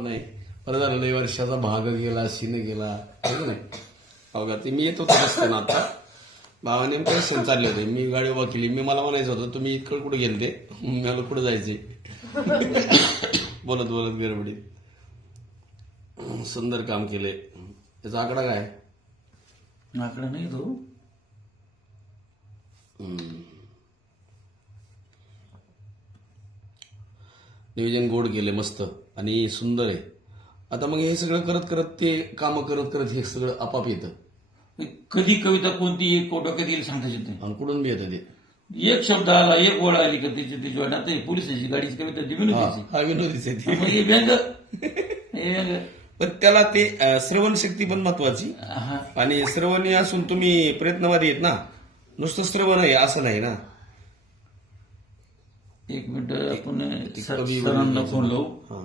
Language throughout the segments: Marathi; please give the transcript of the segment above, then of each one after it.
नाही. बरं झालं लई वर्षाचा भाग गेला सीन गेला नाही? बघा ते मी येत होतो रस्त्यानं आता नेमकं सण चालले होते? मी गाडी उभा केली. मी मला म्हणायचं होतं तुम्ही इतकं कुठे गेले ते मला कुठं जायचे बोलत बोलत गडबडीत. सुंदर काम केले त्याचा आकडा काय? आकडा नाही तो. नियोजन गोड केले मस्त आणि सुंदर आहे. आता मग हे सगळं करत करत ते काम करत करत हे सगळं आपाप येतं. कधी कविता कोणती एक डोक्यात येईल सांगता येत नाही. आणि कुठून बी येतं ते. एक शब्द आला एक ओळ आली का त्याची त्याची वाट आता ही पोलिसाची गाडीची कविता हा विनोदीची आहे ते. व्यंग. हे व्यंग. पण त्याला ते अं, श्रवण शक्ती पण महत्वाची. हा. आणि श्रवणी असून तुम्ही प्रयत्नवादी आहेत ना. नुसतं श्रवण आहे असं नाही ना. एक मिनिट आपण सरांना फोन लावू. हा.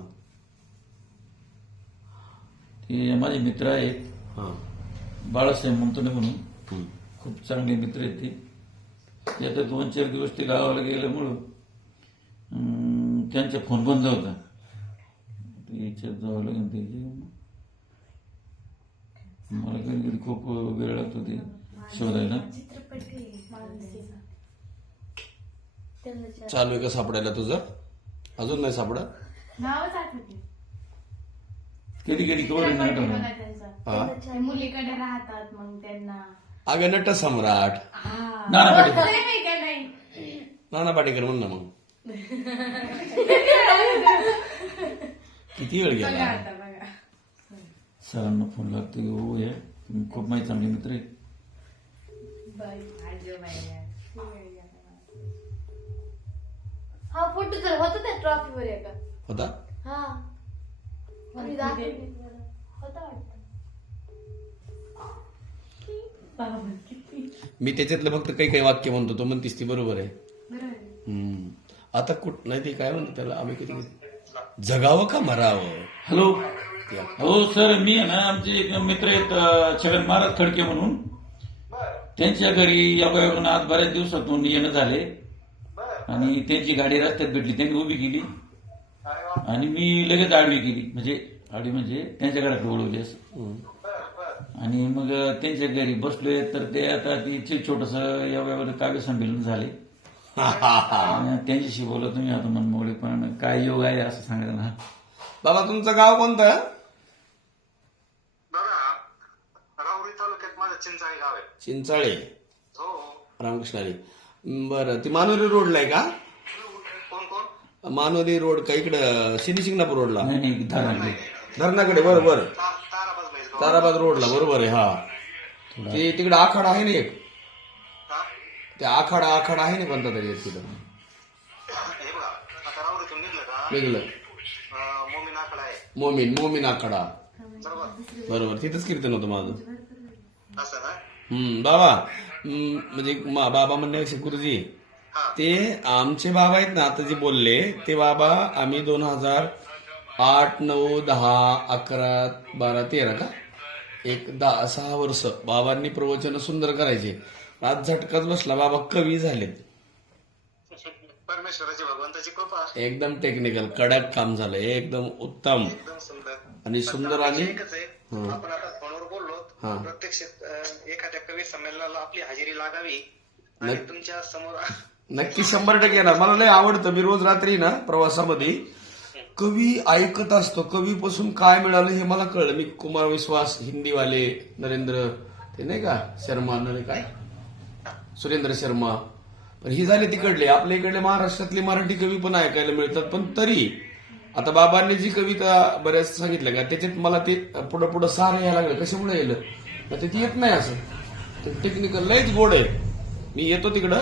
ते माझे मित्र आहेत. हा. बाळासाहेब म्हणतोने म्हणून. हम्म. खूप चांगले मित्र आहेत ते. ते आता दोन चार दिवस ते गावाला गेल्यामुळं त्यांचा फोन बंद होता. ते याच्यात जावं लागेल ते. मला कधी कधी खूप वेळ लागतो ते शोधायला. चालू आहे का सापडायला तुझं? अजून नाही सापडा नावच आठवते. कधी कधी कवर नाही आठवणार. हा? ते मुलीकडे राहतात मग त्यांना. अगं नट सम्राट. हा. नाना का नाही? नाना पाटेकर म्हण ना मग. किती वेळ गेला? आता बघा. सरांना फोन लागतो हो हे. खूप माहिती चांगले मित्र आहे. बाई फोटो तर होता त्या ट्रॉफीवर एका. होता? हा. आम्ही दाखवली. होता वाटतं. मी त्याच्यातलं फक्त काही काही वाक्य म्हणतो तो म्हणतीस ती बरोबर आहे. बरोबर आहे. हम्म. आता कुठ नाही ते काय म्हणतो त्याला आम्ही किती जगावं का मरावं? हॅलो? हो सर मी आहे ना आमचे एक मित्र आहेत अं, छगन महाराज खडके म्हणून. त्यांच्या घरी योगायोगानं आज बऱ्याच दिवसातून येणं झाले. आणि त्यांची गाडी रस्त्यात भेटली त्यांनी उभी केली. आणि मी लगेच आडवी केली. म्हणजे आडवी म्हणजे त्यांच्या घराकडे वळवली असं. आणि मग त्यांच्या घरी बसलोय. तर ते आता ती छोटस योगायोगानं काव्य संमेलन झाले. आणि त्यांच्याशी बोलत मी आता मनमोगळे पण काय योग आहे असं सांगायचं ना बाबा तुमचं गाव कोणतं? बघा राहुरी तालुक्यात माझं चिंचाळे गाव आहे. चिंचाळे. हो. रामकृष्णारी बरं ती मानोली रोडला आहे का? कोण कोण? मानोली रोड का इकडं शनी शिंगणापूर रोडला? नाही नाही धारण धरणाकडे बरं बरं. ता- ताराबाज म्हैस गाव ताराबाद रोडला बरोबर आहे हा. ते तिकडे आखाडा आहे ना एक? हा? ते आखाडा आखाडा आहे ना कोणता तरी एक तिथं? हे बघा आता राहुरीतून निघलं का? वेगळं अं, मोमीन आकडा आहे. मोमीन मोमीन आखाडा. बरोबर. बरोबर तिथंच कीर्तन होतं माझं. असं ना हम्म बाबा. म्हणजे बाबा म्हणण्यापेक्षा गुरुजी. ते आमचे बाबा आहेत ना आता जे बोलले. ते बाबा आम्ही दोन हजार आठ नऊ दहा अकरा बारा तेरा का? एक दहा सहा वर्ष बाबांनी प्रवचन सुंदर करायचे. आज झटकाच बसला. बाबा कवी झालेत परमेश्वराची भगवंताची कृपा. एकदम टेक्निकल कडक काम झालं. एकदम उत्तम. आणि सुंदर आणि आपण आता. प्रत्यक्ष एखाद्या कवी संमेलनाला आपली हजेरी लागावी आणि तुमच्यासमोर नक्की शंभर टक्के येणार. मला लय आवडतं. मी रोज रात्री ना प्रवासामध्ये कवी ऐकत असतो. कवीपासून काय मिळालं हे मला कळलं. मी कुमार विश्वास हिंदीवाले नरेंद्र ते नाही का? शर्मा नरे काय? सुरेंद्र शर्मा. पण ही झाले तिकडले. आपल्या इकडले महाराष्ट्रातले मराठी कवी पण ऐकायला मिळतात. पण तरी आता बाबांनी जी कविता बऱ्याच सांगितलं का त्याच्यात मला ते पुढं पुढं सारं यायला लागलं. कशामुळे येलं तर ते येत नाही असं? ते टेक्निकल लयच गोड आहे. मी येतो तिकडं.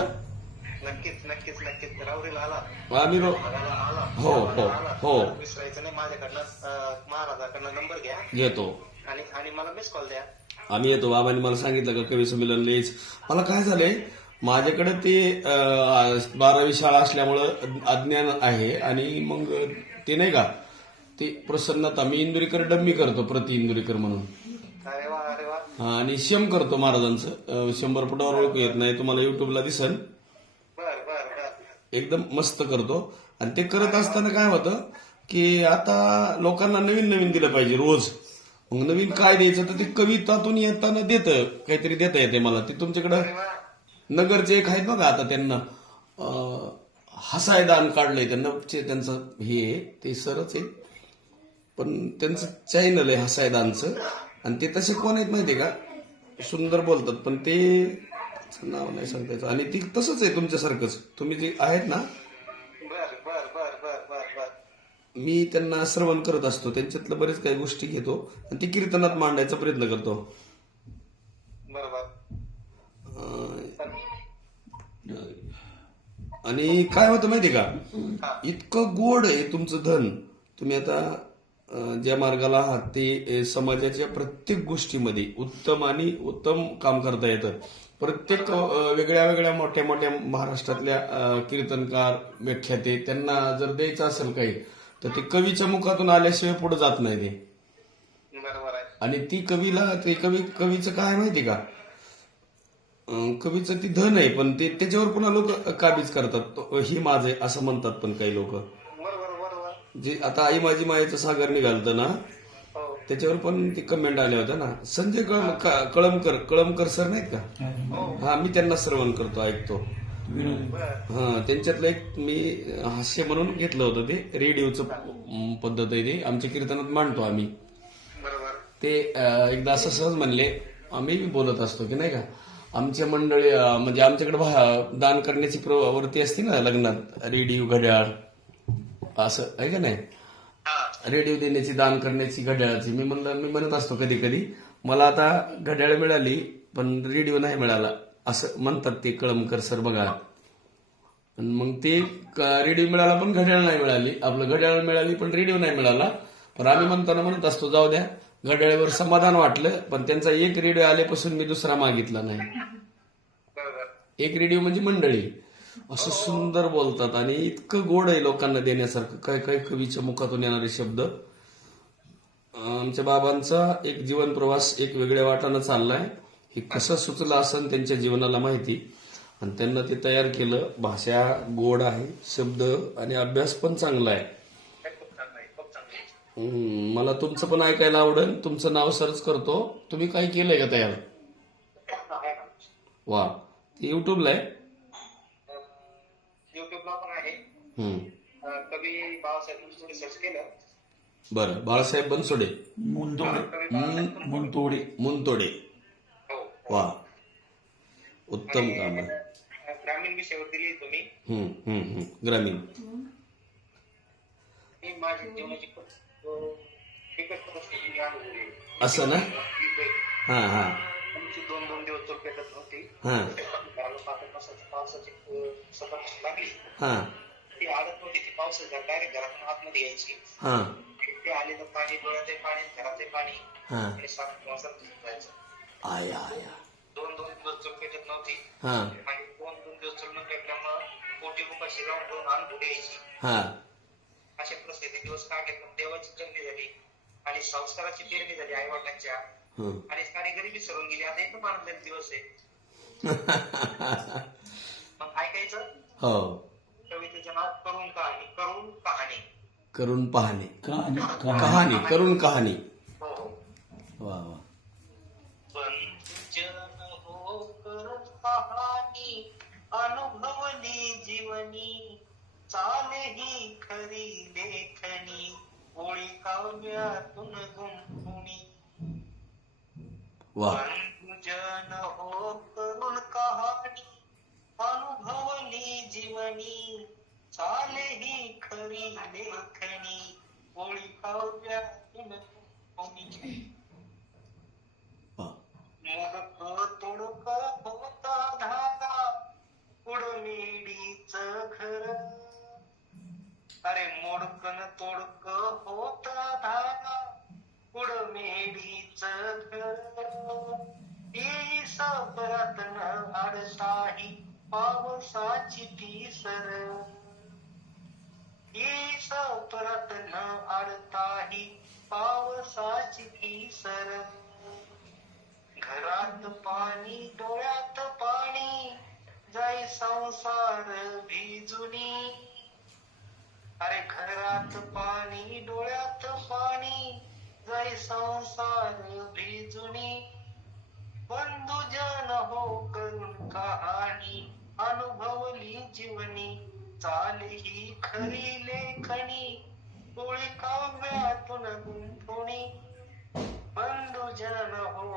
नक्कीच नक्कीच नक्कीच. राहुरीला आला. आम्ही रो- आला हो हो हो. विसरायचं नाही माझ्याकडनं अं, महाराजाकडनं नंबर घ्या. घेतो आणि आणि मला मिस कॉल द्या. आम्ही येतो. बाबांनी मला सांगितलं का कवी संमेलन लिहायच मला काय झालंय? माझ्याकडे ते बारावी शाळा असल्यामुळं अज्ञान आहे आणि मग ते नाही का ते प्रसन्नता मी इंदुरीकर डम्मी करतो प्रति इंदुरीकर म्हणून. हा, आणि शम करतो महाराजांचं. शंभर फुटावर ओळख येत नाही तुम्हाला युट्यूबला दिसन. बर बर बर. एकदम मस्त करतो. आणि ते करत असताना काय होतं की आता लोकांना नवीन नवीन दिलं पाहिजे रोज. मग नवीन काय द्यायचं तर ते कवितातून येताना देतं काहीतरी देता येते मला. ते तुमच्याकडं? नगरचे एक आहेत बघा आता त्यांना हसायदान हसाय दान काढलंय त्यांना त्यांचं हे आहे, ते सरच आहे. पण त्यांचं चॅनल आहे हसाय दानचं आणि ते तसे कोण आहेत माहिती का? सुंदर बोलतात पण ते त्याचं नाव नाही सांगतायचं आणि ती तसंच आहे तुमच्यासारखंच. तुम्ही जे आहेत ना मी त्यांना श्रवण करत असतो. त्यांच्यातलं बरेच काही गोष्टी घेतो. आणि ती कीर्तनात मांडायचा प्रयत्न करतो बरोबर अं, आणि काय होतं माहितीये का? इतकं गोड आहे तुमचं धन. तुम्ही आता ज्या मार्गाला आहात ते समाजाच्या प्रत्येक गोष्टीमध्ये उत्तम आणि उत्तम काम करता येतं. प्रत्येक वेगळ्या वेगळ्या मोठ्या मोठ्या महाराष्ट्रातल्या कीर्तनकार व्याख्याते त्यांना जर द्यायचं असेल काही तर ते कवीच्या मुखातून आल्याशिवाय पुढे जात नाही ते. आणि ती कवीला ते कवी कवीचं काय माहिती का? कवीचं ती धन आहे पण ते त्याच्यावर पुन्हा लोक काबीज करतात. तो- हे माझं आहे असं म्हणतात पण काही लोक. बरोबर बरोबर. जे आता आई माझी मायेचं सागर निघालतं ना हो. त्याच्यावर पण ती कमेंट आल्या होत्या ना. संजय कळम का- कळमकर कळमकर सर नाहीत का? हा. मी त्यांना श्रवण करतो ऐकतो. विनोद. हा त्यांच्यातलं एक मी हास्य म्हणून घेतलं होतं ते रेडिओचं पद्धत आहे ते. आमच्या कीर्तनात मांडतो आम्ही. बरोबर. ते एकदा असं सहज म्हणले आम्ही बोलत असतो की नाही का? आमच्या मंडळी म्हणजे आमच्याकडे दान करण्याची प्रवृत्ती असते ना लग्नात. रेडिओ घड्याळ. असं आहे का नाही? रेडिओ देण्याची दान करण्याची घड्याळाची. मी म्हणलं मी म्हणत असतो कधी कधी मला आता घड्याळ मिळाली पण रेडिओ नाही मिळाला. असं म्हणतात ते कळमकर सर बघा. मग ते रेडिओ मिळाला पण घड्याळ नाही मिळाली. आपलं घड्याळ मिळाली पण रेडिओ नाही मिळाला. पण आम्ही म्हणताना म्हणत असतो जाऊ द्या. घड्याळावर समाधान वाटलं पण त्यांचा एक रेडिओ आल्यापासून मी दुसरा मागितला नाही. एक रेडिओ म्हणजे मंडळी. असं सुंदर बोलतात आणि इतकं गोड आहे लोकांना देण्यासारखं. काय काय कवीच्या मुखातून येणारे शब्द. आमच्या बाबांचा एक जीवन प्रवास एक वेगळ्या वाटानं चाललाय. हे कसं सुचलं असं त्यांच्या जीवनाला माहिती. आणि त्यांना ते तयार केलं. भाषा गोड आहे शब्द आणि अभ्यास पण चांगला आहे खूप चांगलं आहे खूप चांगलं आहे हम्म, मला तुमचं पण ऐकायला आवडेल. तुमचं नाव सर्च करतो. तुम्ही काय केलंय का तयार? वा. ते युट्यूबला आहे? युट्यूबला पण आहे. हम्म. अं, कवी बाबासाहेब तुम्ही सर्च केलं. बरं. बाळासाहेब बनसोडे. मुंतोडे मुंतोडे मुनतोडे हो वा. उत्तम काम आहे. ग्रामीण विषयावर दिली तुम्ही. हम्म, हम्म, हम्म. ग्रामीण. ही जीवनाची खूप अं, असं ना? हा हा. दोन दोन दिवस चूल पेटत नव्हती हा. घराला पाकट बसायची पावसाची अं, लागली हा. ती आदत नव्हती ती पावसाची डायरेक्ट घरातून आतमध्ये यायची हा. ते आले तर पाणी डोळ्याचे पाणी घराचे पाणी आणि सात माणसात जायचं आया आया. दोन दोन दिवस चूल पेटत नव्हती हा. आणि दोन दोन दिवस चूल न पेटल्यामुळं कोटी उपाशी राहून ठेवून अनुभव यायची अशा परिस्थिती दिवस काढले पण देवाची जंगली झाली आणि संस्काराची पेरणी झाली आई वडिलांच्या हम्म. आणि कारिगरी विसरून गेली. आता एकदम आनंदाचे दिवस आहे. मग ऐकायचं? हो. कवितेचं नाव करून कहाणी करून कहाणी. करून पाहणे. कहाणी करून कहाणी. हो हो. वा वा पंचन हो करून कहाणी अनुभवली जीवनी चाले ही खरी लेखणी ओळी काव्यातून गुंफुणी पंचन हो करून कहाणी अनुभवली जीवनी चाले ही खरी लेखणी ओळी काव्यातून गुंफुणी वा मोडक तोडक होता धागा उडमेडीच घर अरे मोडकन तोडक परत न आडताही पावसाची ती सर घरात पाणी डोळ्यात पाणी जाई संसार भिजुनी. अरे घरात पाणी डोळ्यात पाणी जाई संसार भिजुनी. बंधू जन हो करून कहाणी अनुभवली जीवनी. चाल ही खरी लेखणी. टोळी काव्यातून गुंफुणी बंधुजन हो